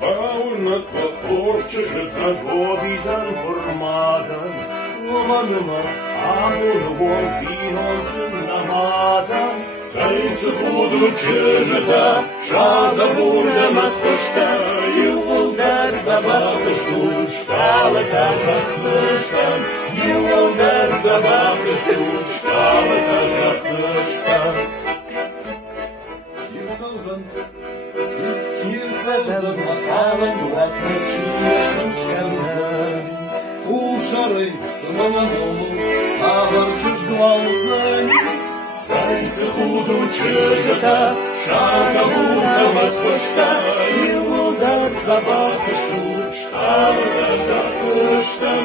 Fauna хочешь обидан vurmadan Olanıma ağırlığı bir olcunlamadan Sayısı budur köşede Şada burada hoşta Yıldar sabah kuştalı kaçakmıştan Yıldar sabah kuştalı kaçakmıştan 2000 bakalım durakmış yaşamçamızın Uşarı sınavın olur sabır çocuğumuzun Sayısı hudu çözüde şaka burada kuşta Yıldar sabah kuştalı kaçakmıştan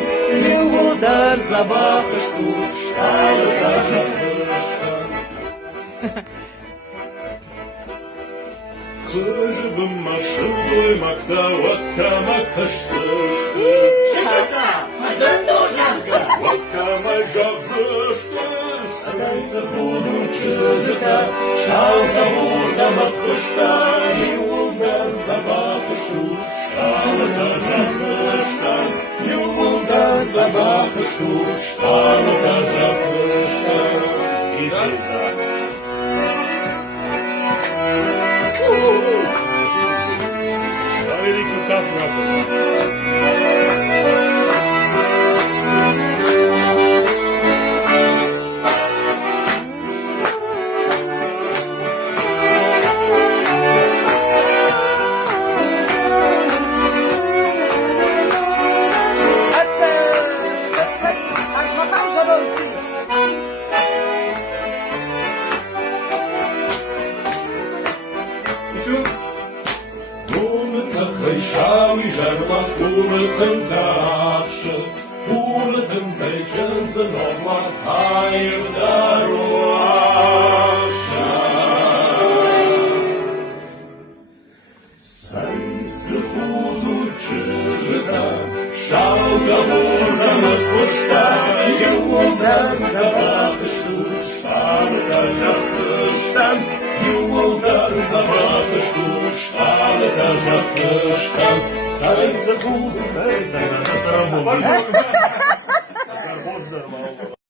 Yıldar sabah kuştalı kaçakmıştan Kırıcım maşın duymakta vatkama taşsız Şaşaka, dön doğuşanka. Vatkama gazışkış Sayısı budur çözüde şalka burada matkuşta Yıldar sabah kuştuş Şalı kaçakmıştan Yıldar sabah kuştuş Şalı kaçakmıştan İzleyiciler Великий так надо. Шаły żarła, który ten zawsze, który ten pejczący norma, a je w darowasza. Sensu chudu czyżyta, szałka burda na chłoszta, Yıldar sabahı ştuş, şalka żachıştan, Yıldar sabahı ştuş, şalka żachıştan. Sayısı budur, zaработал.